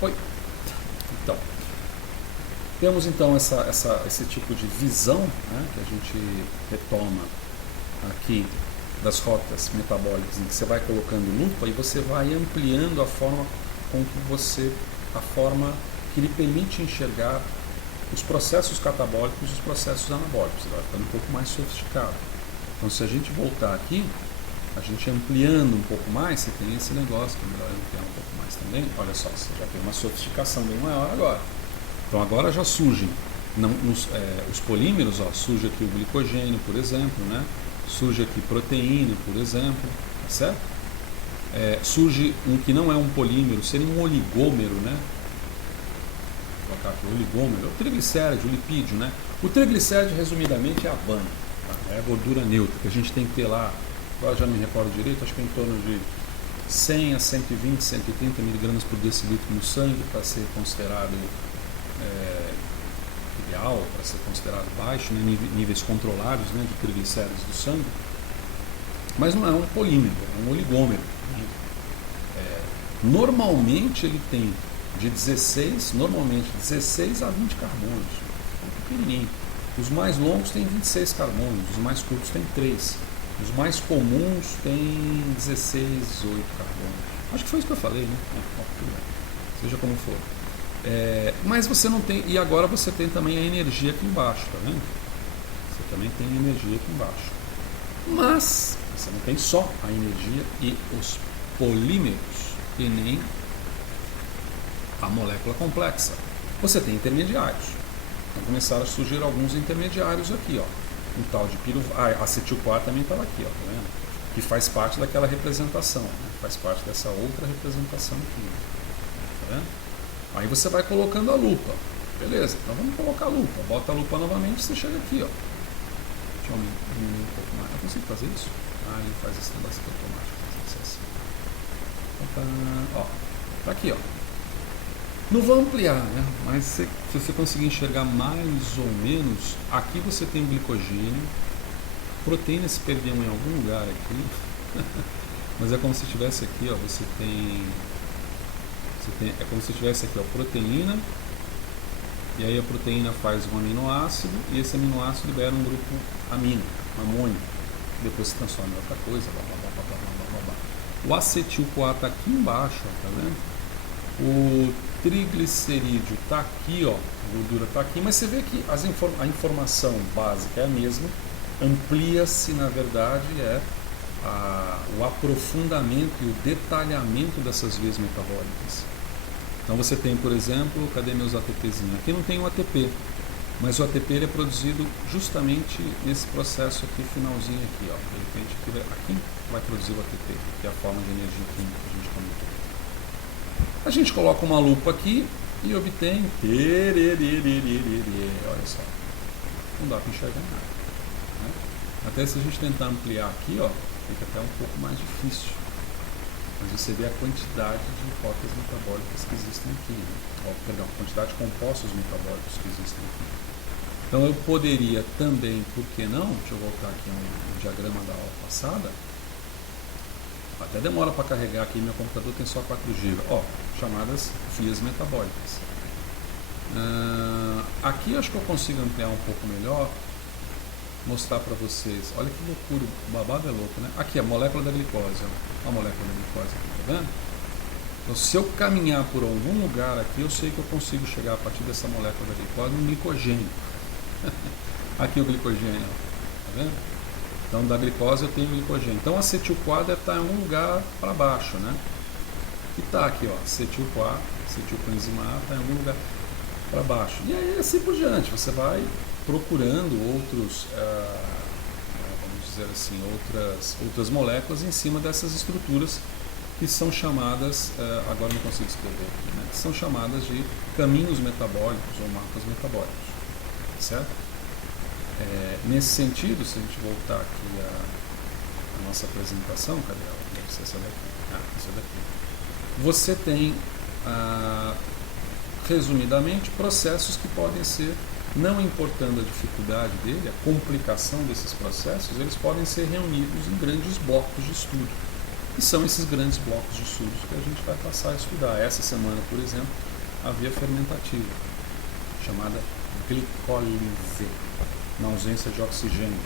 Oi. Então, temos então esse tipo de visão, né, que a gente retoma aqui das rotas metabólicas, em que você vai colocando lupa e você vai ampliando a forma com que a forma que lhe permite enxergar os processos catabólicos e os processos anabólicos. Vai ficando um pouco mais sofisticado. Então, se a gente voltar aqui, a gente ampliando um pouco mais, você tem esse negócio, que é melhor ampliar um pouco mais também. Olha só, você já tem uma sofisticação bem maior agora. Então, agora já surgem os polímeros, ó, surge aqui o glicogênio, por exemplo, né? Surge aqui proteína, por exemplo, tá certo? Surge um que não é um polímero, seria um oligômero, né? Vou colocar aqui o oligômero, o triglicérido, o lipídio, né? O triglicérido, resumidamente, é a BAN, tá? É a gordura neutra, que a gente tem que ter lá, agora já não me recordo direito, acho que é em torno de 100 a 120, 130 miligramas por decilitro no sangue para ser considerado ideal, para ser considerado baixo, né? Níveis controlados, né, de triglicéridos do sangue. Mas não é um polímero, é um oligômero. Normalmente ele tem de 16 a 20 carbonos, é pequenininho. Os mais longos têm 26 carbonos, os mais curtos têm 3. Os mais comuns têm 16, 18 carbonos. Acho que foi isso que eu falei, né? Seja como for. Mas você não tem. E agora você tem também a energia aqui embaixo, tá vendo? Você também tem energia aqui embaixo. Mas você não tem só a energia e os polímeros e nem a molécula complexa. Você tem intermediários. Então começaram a surgir alguns intermediários aqui, ó. Um tal de acetil-CoA também estava aqui, ó, tá vendo? Que faz parte daquela representação, né? Faz parte dessa outra representação aqui, tá vendo? Aí você vai colocando a lupa, beleza? Então vamos colocar a lupa, bota a lupa novamente e você chega aqui, ó. Deixa eu diminuir um pouco mais. Eu consigo fazer isso? Ele faz esse negócio aqui automático. Ó, tá aqui, ó. Não vou ampliar, né? Mas se você conseguir enxergar mais ou menos, aqui você tem glicogênio, proteína se perdeu em algum lugar aqui, mas é como se tivesse aqui, ó, é como se tivesse aqui, ó, proteína, e aí a proteína faz um aminoácido, e esse aminoácido libera um grupo amino, amônio, depois se transforma em outra coisa, blá, blá, blá, blá, blá, blá, blá. O acetil-CoA está aqui embaixo, ó, tá vendo? O triglicerídeo está aqui, ó, a gordura está aqui, mas você vê que a informação básica é a mesma, amplia-se, na verdade, o aprofundamento e o detalhamento dessas vias metabólicas. Então você tem, por exemplo, cadê meus ATPzinhos? Aqui não tem o ATP, mas o ATP ele é produzido justamente nesse processo aqui, finalzinho aqui, ó. De repente, aqui vai produzir o ATP, que é a forma de energia química que a gente comentou. A gente coloca uma lupa aqui e obtém. Olha só. Não dá para enxergar nada, né? Até se a gente tentar ampliar aqui, ó, fica até um pouco mais difícil. Mas você vê a quantidade de rotas metabólicas que existem aqui, né? Perdão, a quantidade de compostos metabólicos que existem aqui. Então eu poderia também, por que não? Deixa eu voltar aqui no diagrama da aula passada. Até demora para carregar aqui, meu computador tem só 4 GB. Ó, chamadas vias metabólicas. Aqui acho que eu consigo ampliar um pouco melhor, mostrar para vocês. Olha que loucura, o babado é louco, né? Aqui, a molécula da glicose. Ó, a molécula da glicose aqui, tá vendo? Então, se eu caminhar por algum lugar aqui, eu sei que eu consigo chegar a partir dessa molécula da glicose no glicogênio. Aqui o glicogênio, tá vendo? Então, da glicose eu tenho glicogênio. Então, acetil-CoA deve estar em algum lugar para baixo, né? E tá aqui, ó, acetil-CoA, acetilcoenzima A, está em algum lugar para baixo. E aí, assim por diante, você vai procurando outros, vamos dizer assim, outras moléculas em cima dessas estruturas que são chamadas, agora não consigo escrever, né? Que são chamadas de caminhos metabólicos ou mapas metabólicos, certo? Nesse sentido, se a gente voltar aqui a nossa apresentação, cadê ela? Deve ser essa daqui. Essa daqui. Você tem, resumidamente, processos que podem ser, não importando a dificuldade dele, a complicação desses processos, eles podem ser reunidos em grandes blocos de estudo. E são esses grandes blocos de estudos que a gente vai passar a estudar. Essa semana, por exemplo, a via fermentativa, chamada glicólise, na ausência de oxigênio.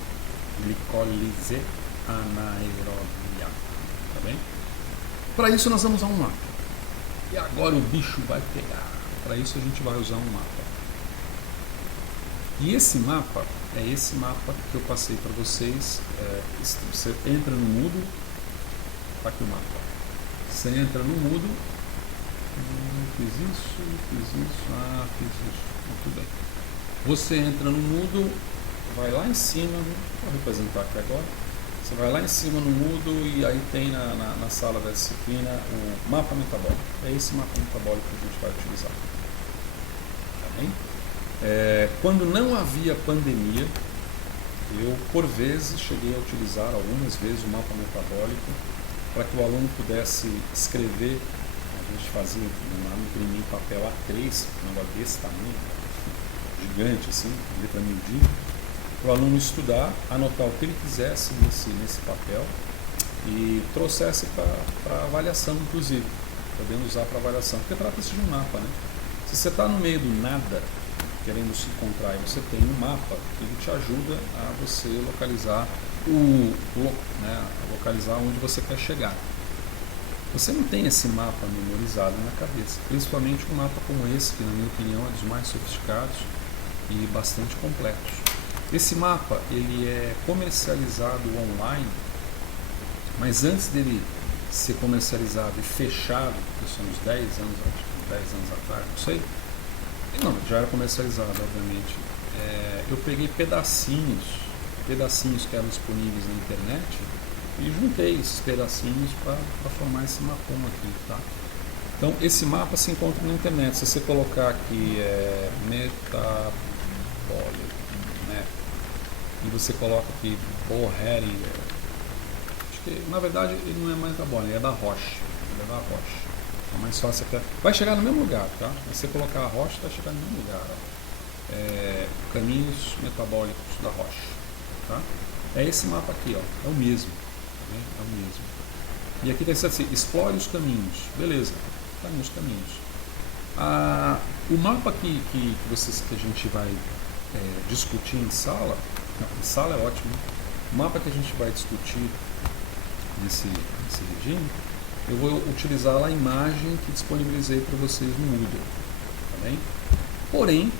Glicólise anaeróbia. Tá bem? Para isso nós vamos usar um mapa. E agora o bicho vai pegar. Para isso a gente vai usar um mapa. E esse mapa é esse mapa que eu passei para vocês. Você entra no Moodle. Tá aqui o mapa. Você entra no Moodle. Fiz isso. Fiz isso. Muito bem. Você entra no Moodle, vai lá em cima, vou representar aqui agora. Você vai lá em cima no Moodle e aí tem na sala da disciplina o mapa metabólico. É esse mapa metabólico que a gente vai utilizar. Tá bem? Quando não havia pandemia, eu por vezes cheguei a utilizar algumas vezes o mapa metabólico para que o aluno pudesse escrever. A gente fazia, imprimir em papel A3, um negócio desse tamanho, gigante assim, letra miudinha, para o aluno estudar, anotar o que ele quisesse nesse papel e trouxesse para avaliação, inclusive, podendo usar para avaliação, porque trata-se de um mapa, né? Se você está no meio do nada, querendo se encontrar, e você tem um mapa, ele te ajuda a você localizar localizar onde você quer chegar. Você não tem esse mapa memorizado na cabeça, principalmente um mapa como esse, que na minha opinião é dos mais sofisticados e bastante completos. Esse mapa ele é comercializado online, mas antes dele ser comercializado e fechado, que são uns 10 anos atrás, não sei, não, já era comercializado, obviamente. Eu peguei pedacinhos que eram disponíveis na internet e juntei esses pedacinhos para formar esse mapão aqui, tá? Então, esse mapa se encontra na internet. Se você colocar aqui metabólico, né? E você coloca aqui Boehringer, acho que na verdade ele não é metabólico, ele é da Roche. É mais fácil até. Vai chegar no mesmo lugar, tá? Se você colocar a Roche, vai chegar no mesmo lugar. Caminhos metabólicos da Roche, tá? É esse mapa aqui, ó. É o mesmo. É o mesmo. E aqui tem assim, explore os caminhos. Beleza, tá nos caminhos. O mapa que a gente vai discutir em sala, em sala é ótimo. O mapa que a gente vai discutir nesse regime, eu vou utilizar lá a imagem que disponibilizei para vocês no Moodle. Tá bem? Porém,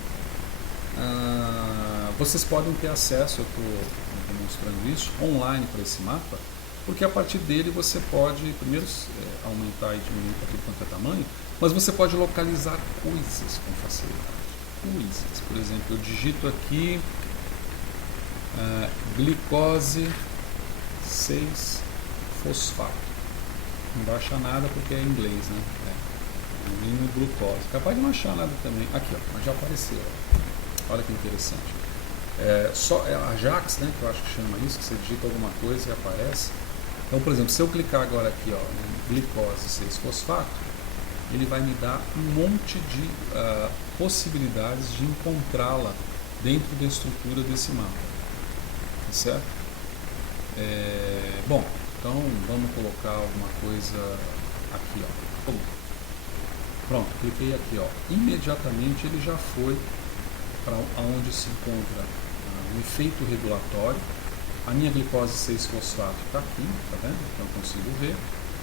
vocês podem ter acesso, eu estou demonstrando isso, online para esse mapa, porque a partir dele você pode, primeiro, aumentar e diminuir para tudo quanto é tamanho, mas você pode localizar coisas com facilidade. Coisas. Por exemplo, eu digito aqui glicose 6-fosfato. Não vai achar nada porque é em inglês, né? Aminoglucose. Capaz de não achar nada também. Aqui, ó, mas já apareceu. Olha que interessante. Só a Ajax, né, que eu acho que chama isso, que você digita alguma coisa e aparece. Então, por exemplo, se eu clicar agora aqui, ó, em glicose 6-fosfato, ele vai me dar um monte de possibilidades de encontrá-la dentro da estrutura desse mapa. Tá certo? Bom, então vamos colocar alguma coisa aqui, ó. Pronto, cliquei aqui, ó. Imediatamente ele já foi para onde se encontra um efeito regulatório. A minha glicose 6-fosfato está aqui, tá vendo? Então eu consigo ver.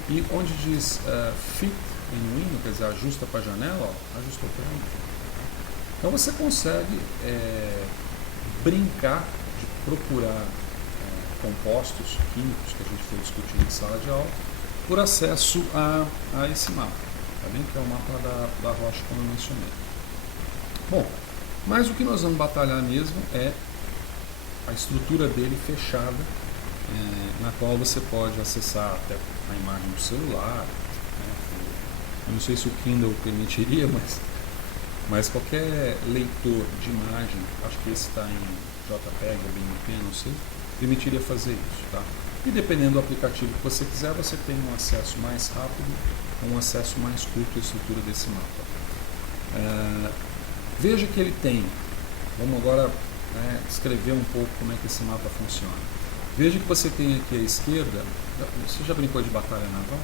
E onde diz fit in window, quer dizer, ajusta para a janela, ó, ajustou para mim. Então você consegue brincar de procurar compostos químicos que a gente foi discutindo em sala de aula por acesso a esse mapa, tá bem? Que é o mapa da Roche, como eu mencionei. Bom, mas o que nós vamos batalhar mesmo é a estrutura dele fechada, na qual você pode acessar até a imagem do celular, né? Eu não sei se o Kindle permitiria, mas qualquer leitor de imagem, acho que esse está em JPEG ou BMP, não sei, permitiria fazer isso, tá? E dependendo do aplicativo que você quiser, você tem um acesso mais rápido ou um acesso mais curto à estrutura desse mapa. Veja que ele tem, vamos agora descrever um pouco como é que esse mapa funciona. Veja que você tem aqui à esquerda Você já brincou de batalha naval?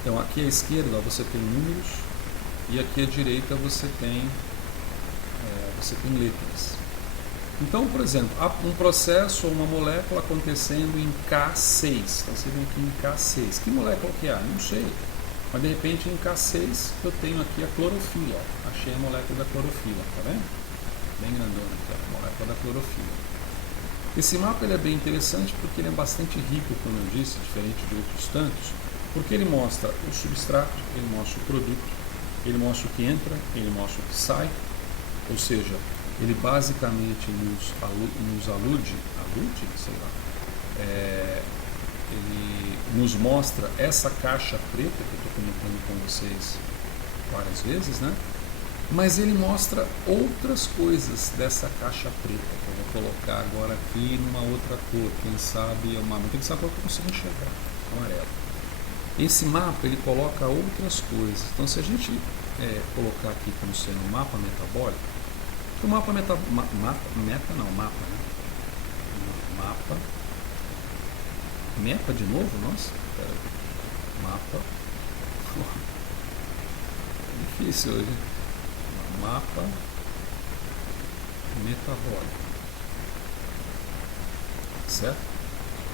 Então aqui à esquerda você tem números e aqui à direita você tem letras. Então, por exemplo, há um processo ou uma molécula acontecendo em K6. Então você vem aqui em K6. Que molécula que é? Não sei. Mas de repente em K6 eu tenho aqui a clorofila. Ó. Achei a molécula da clorofila, tá vendo? Bem grandona aqui, a molécula da clorofila. Esse mapa ele é bem interessante porque ele é bastante rico, como eu disse, diferente de outros tantos, porque ele mostra o substrato, ele mostra o produto, ele mostra o que entra, ele mostra o que sai, ou seja, ele basicamente nos alude, sei lá, ele nos mostra essa caixa preta que eu estou comentando com vocês várias vezes, né? Mas ele mostra outras coisas dessa caixa preta, que eu vou colocar agora aqui numa outra cor, quem sabe é uma, tem que ser a cor que eu consigo enxergar, amarelo. Esse mapa ele coloca outras coisas, então se a gente colocar aqui como sendo um mapa metabólico, o mapa né? Meta de novo? Nossa, pera. Mapa. É difícil hoje. Mapa metabólico. Certo?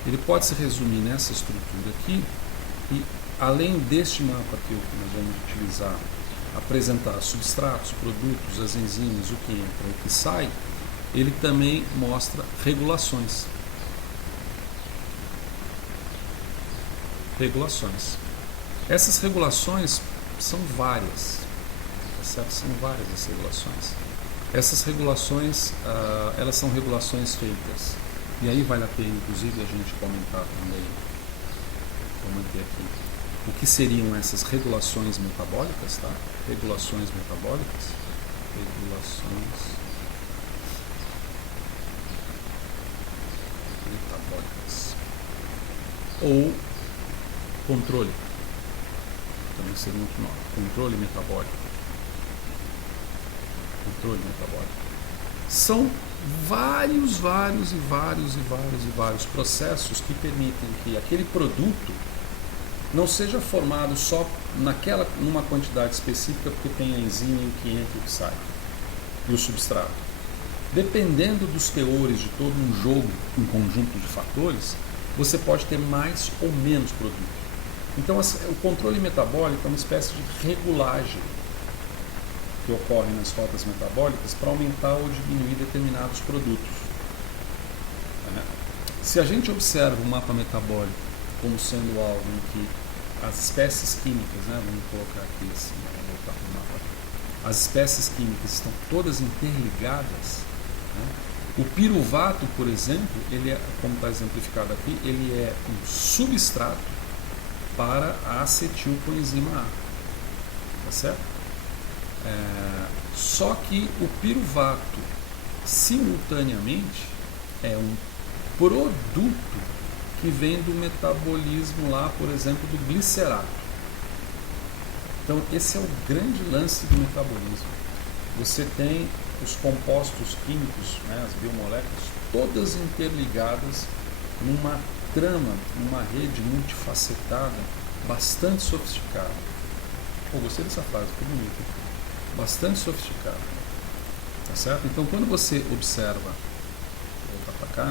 Ele pode se resumir nessa estrutura aqui e além deste mapa que nós vamos utilizar, apresentar substratos, produtos, as enzimas, o que entra e o que sai, ele também mostra regulações. Essas regulações são várias, certo? São várias as regulações. Essas regulações, elas são regulações feitas. E aí vale a pena, inclusive, a gente comentar também, vou manter aqui, o que seriam essas regulações metabólicas, tá? Regulações metabólicas. Ou controle. Também seria muito nome. Controle metabólico. São vários processos que permitem que aquele produto não seja formado só numa quantidade específica, porque tem a enzima e o que entra e o que sai, e o substrato. Dependendo dos teores de todo um jogo, um conjunto de fatores, você pode ter mais ou menos produto. Então, o controle metabólico é uma espécie de regulagem que ocorre nas rotas metabólicas para aumentar ou diminuir determinados produtos. Se a gente observa o mapa metabólico como sendo algo em que as espécies químicas, vamos colocar aqui assim, vou voltar para o mapa, as espécies químicas estão todas interligadas, o piruvato, por exemplo, ele é, como está exemplificado aqui, ele é um substrato para a acetilcoenzima A, tá certo? Só que o piruvato, simultaneamente, é um produto que vem do metabolismo lá, por exemplo, do glicerato. Então, esse é o grande lance do metabolismo. Você tem os compostos químicos, as biomoléculas, todas interligadas numa trama, numa rede multifacetada, bastante sofisticada. Gostei dessa frase, ficou bonita. Bastante sofisticada. Tá certo? Então, quando você observa, vou voltar para cá,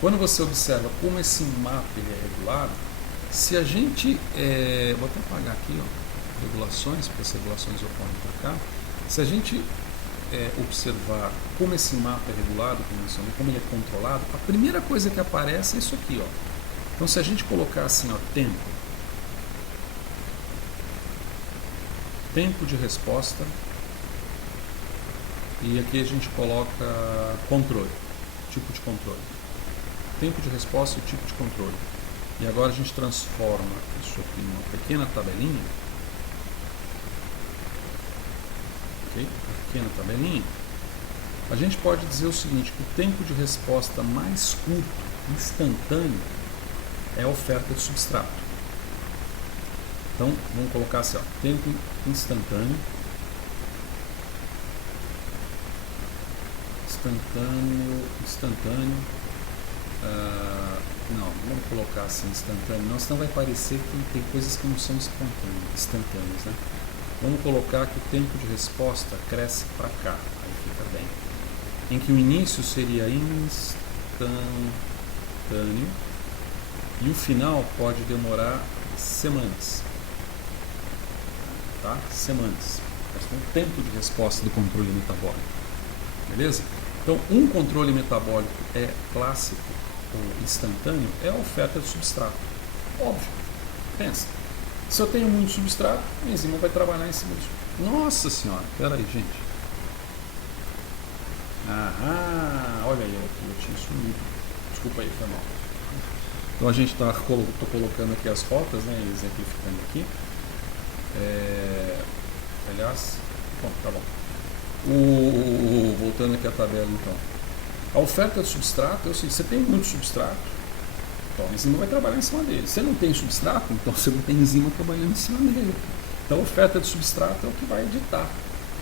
Quando você observa como esse mapa ele é regulado, se a gente, vou até apagar aqui, regulações, porque as regulações ocorrem para cá, se a gente observar como esse mapa é regulado, como ele é controlado, a primeira coisa que aparece é isso aqui, Então, se a gente colocar assim, tempo de resposta, e aqui a gente coloca controle, tipo de controle. Tempo de resposta e tipo de controle. E agora a gente transforma isso aqui em uma pequena tabelinha. Ok? Uma pequena tabelinha. A gente pode dizer o seguinte, que o tempo de resposta mais curto, instantâneo, é a oferta de substrato. Então, vamos colocar assim, tempo instantâneo. Não, vamos colocar assim instantâneo, não, senão vai parecer que tem coisas que não são instantâneas, né? Vamos colocar que o tempo de resposta cresce para cá, aí fica bem. Em que o início seria instantâneo e o final pode demorar semanas. Tá? Semanas. Esse é o tempo de resposta do controle metabólico. Beleza? Então, um controle metabólico é clássico ou instantâneo é a oferta de substrato. Óbvio. Pensa. Se eu tenho muito substrato, a enzima vai trabalhar em cima disso. Nossa senhora, peraí, gente. Olha aí, eu tinha sumido. Desculpa aí, foi mal. Então a gente está colocando aqui as rotas, né, exemplificando aqui. Aliás, bom, tá bom. Voltando aqui à tabela, então. A oferta de substrato, você tem muito substrato, então a enzima vai trabalhar em cima dele. Se não tem substrato, então você não tem enzima trabalhando em cima dele. Então a oferta de substrato é o que vai editar.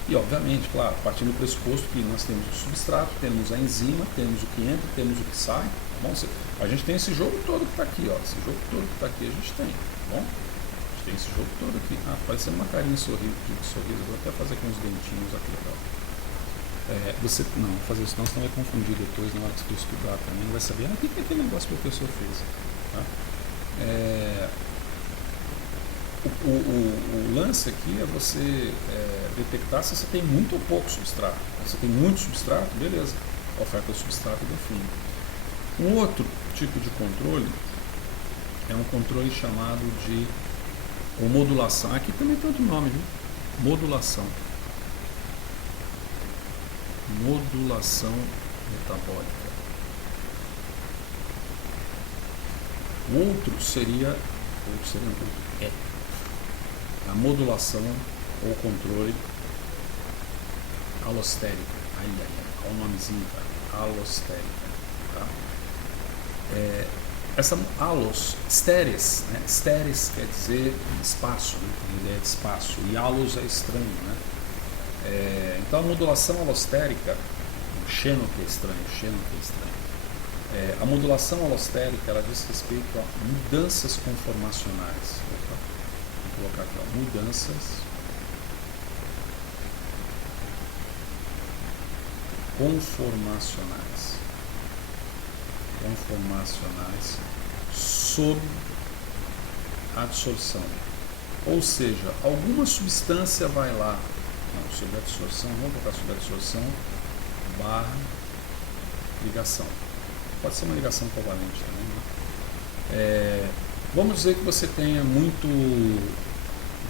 E obviamente, claro, partindo do pressuposto que nós temos o substrato, temos a enzima, temos o que entra, temos o que sai. Tá bom? A gente tem esse jogo todo que está aqui, ó. Esse jogo todo que está aqui a gente tem, tá bom? A gente tem esse jogo todo aqui. Parecendo uma carinha de sorriso. Vou até fazer com os dentinhos aqui, legal. Não, vou fazer isso não, senão vai confundir depois na hora que você estudar também. Não vai saber, o que é aquele negócio que o professor fez. Tá? O lance aqui é você detectar se você tem muito ou pouco substrato. Se você tem muito substrato, beleza, a oferta de substrato define. Um outro tipo de controle é um controle chamado de modulação. Aqui também tem outro nome, viu? Modulação metabólica. O outro seria a modulação ou controle alostérica. Olha o nomezinho, cara. Alostérica. Tá? Essa estéreis, né? Estéreis quer dizer espaço, né? A ideia de espaço, e alos é estranho, né? Então a modulação alostérica, xeno que é estranho, a modulação alostérica ela diz respeito a mudanças conformacionais. Vou colocar aqui, ó, mudanças conformacionais sob adsorção. Ou seja, alguma substância vai lá, sob adsorção, vamos colocar sob adsorção barra ligação. Pode ser uma ligação covalente também, né? Vamos dizer que você tenha muito...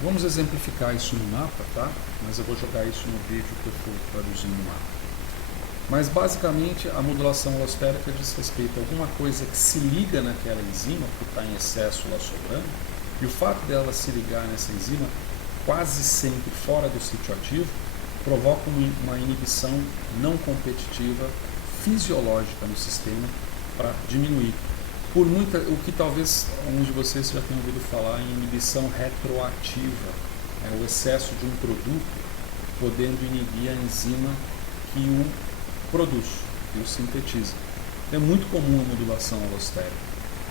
Vamos exemplificar isso no mapa, tá? Mas eu vou jogar isso no vídeo que eu for traduzindo no mapa. Mas basicamente a modulação alostérica diz respeito a alguma coisa que se liga naquela enzima, que está em excesso lá sobrando, e o fato dela se ligar nessa enzima, quase sempre fora do sítio ativo, provoca uma inibição não competitiva fisiológica no sistema para diminuir. O que talvez alguns de vocês já tenham ouvido falar em inibição retroativa, o excesso de um produto podendo inibir a enzima que o produz, que o sintetiza. É muito comum a modulação alostérica,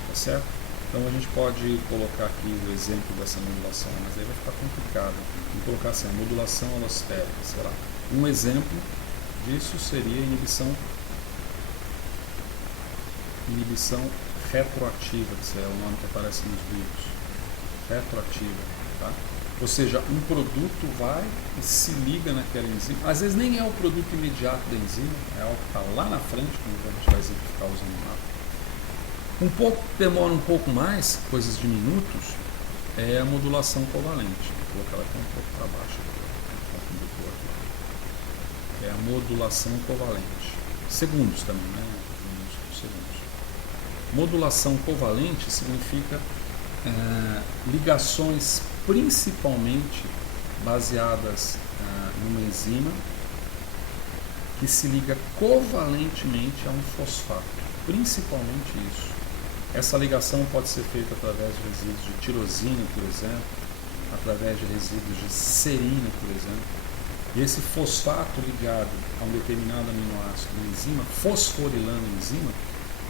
tá certo? Então a gente pode colocar aqui o exemplo dessa modulação, mas aí vai ficar complicado. Vamos colocar assim, a modulação alostérica, sei lá. Um exemplo disso seria a inibição retroativa, que é o nome que aparece nos livros. Retroativa, tá? Ou seja, um produto vai e se liga naquela enzima. Às vezes nem é o produto imediato da enzima, é algo que está lá na frente, como a gente vai exemplificar usando o mapa. Demora um pouco mais, coisas de minutos, é a modulação covalente. Vou colocar ela aqui um pouco para baixo. É a modulação covalente. Segundos também, né? Segundos. Modulação covalente significa ligações principalmente baseadas numa enzima que se liga covalentemente a um fosfato. Principalmente isso. Essa ligação pode ser feita através de resíduos de tirosina, por exemplo, através de resíduos de serina, por exemplo. E esse fosfato ligado a um determinado aminoácido na enzima, fosforilando a enzima,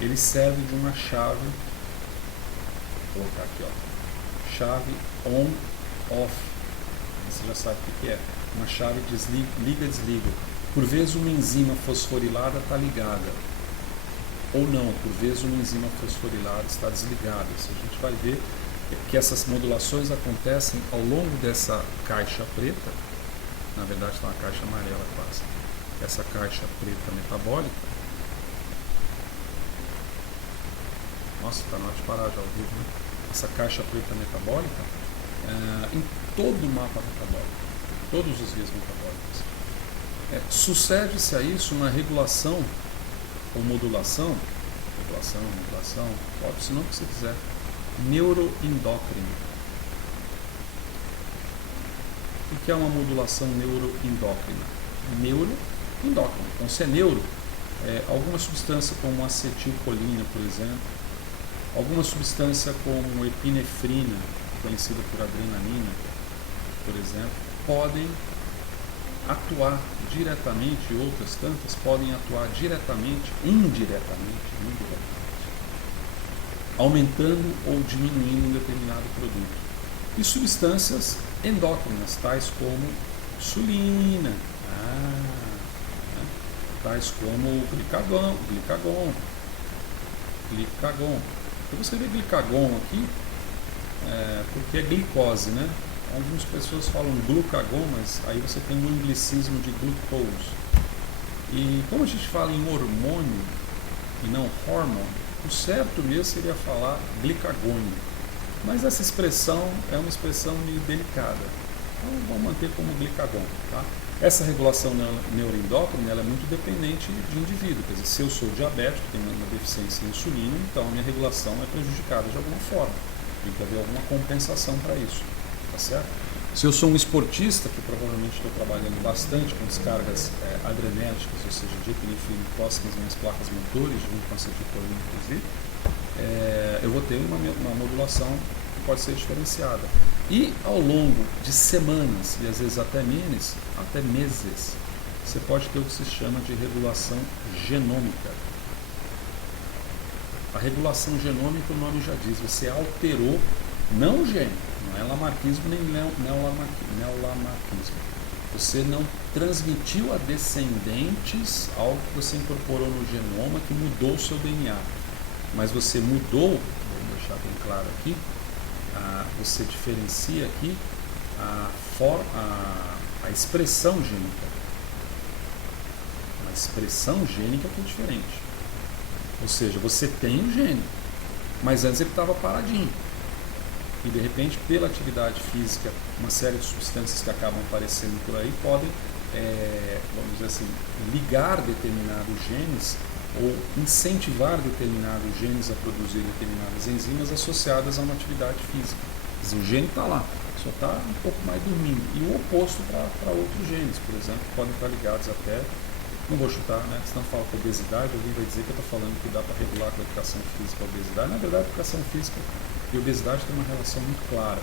ele serve de uma chave, vou colocar aqui, ó, chave on-off. Você já sabe o que é. Uma chave liga-desliga. Por vezes uma enzima fosforilada está ligada, ou não, por vezes uma enzima fosforilada está desligada. Isso a gente vai ver que essas modulações acontecem ao longo dessa caixa preta. Na verdade está uma caixa amarela quase. Essa caixa preta metabólica. Nossa, está na hora de parar já ao vivo, né? Essa caixa preta metabólica em todo o mapa metabólico, todos os vias metabólicas. Sucede-se a isso uma regulação ou modulação, pode ser o nome que você quiser, neuroendócrina. O que é uma modulação neuroendócrina? Neuroendócrina. Então, se é neuro, alguma substância como acetilcolina, por exemplo, alguma substância como epinefrina, conhecida por adrenalina, por exemplo, podem atuar diretamente, e outras tantas podem atuar diretamente, indiretamente, aumentando ou diminuindo um determinado produto. E substâncias endócrinas, tais como insulina, tais como glicagon. Eu vou escrever glicagon aqui, porque é glicose, né? Algumas pessoas falam glucagon, mas aí você tem um anglicismo de glucose. E como a gente fala em hormônio e não hormone, o certo mesmo seria falar glicagônio. Mas essa expressão é uma expressão meio delicada. Então vamos manter como glicagon, tá? Essa regulação neuroendócrina ela é muito dependente de indivíduo. Quer dizer, se eu sou diabético, tenho uma deficiência em insulina, então a minha regulação é prejudicada de alguma forma. Tem que haver alguma compensação para isso. Tá certo? Se eu sou um esportista, que provavelmente estou trabalhando bastante com descargas adrenérgicas, ou seja, de epinefrina próximas às minhas placas motores, junto com acetilcolina inclusive, eu vou ter uma modulação que pode ser diferenciada. E ao longo de semanas, e às vezes até meses, você pode ter o que se chama de regulação genômica. A regulação genômica, o nome já diz, você alterou não o gene, não é lamarquismo nem neolamarquismo. Você não transmitiu a descendentes algo que você incorporou no genoma que mudou o seu DNA. Mas você mudou, vou deixar bem claro aqui, você diferencia aqui a expressão gênica. A expressão gênica que é diferente. Ou seja, você tem o gene, mas antes ele estava paradinho. E de repente, pela atividade física, uma série de substâncias que acabam aparecendo por aí podem, vamos dizer assim, ligar determinados genes ou incentivar determinados genes a produzir determinadas enzimas associadas a uma atividade física. Quer dizer, o gene está lá, só está um pouco mais dormindo. E o oposto para outros genes, por exemplo, que podem estar ligados até, não vou chutar, né? Se não fala com obesidade, alguém vai dizer que eu estou falando que dá para regular com a educação física a obesidade. Na verdade, a educação física e obesidade tem uma relação muito clara,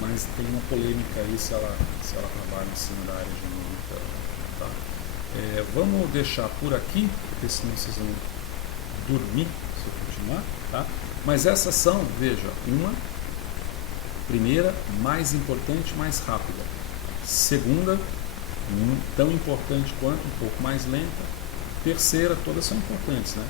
mas tem uma polêmica aí se ela trabalha em cima da área genômica. Tá? Vamos deixar por aqui, porque senão vocês vão dormir se eu continuar. Tá? Mas essas são, veja, primeira, mais importante, mais rápida. Segunda, tão importante quanto, um pouco mais lenta. Terceira, todas são importantes, né?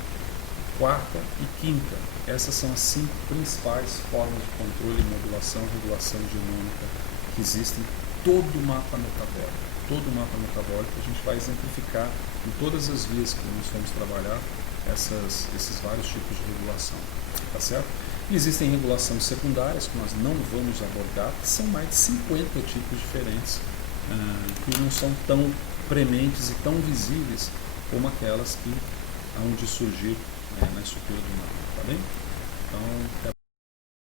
Quarta e quinta. Essas são as 5 principais formas de controle, modulação, regulação genômica que existem em todo o mapa metabólico. Todo o mapa metabólico a gente vai exemplificar em todas as vias que nós vamos trabalhar esses vários tipos de regulação. Tá certo? E existem regulações secundárias que nós não vamos abordar, que são mais de 50 tipos diferentes, que não são tão prementes e tão visíveis como aquelas que onde surgir na estrutura do mapa, tá bem? Então,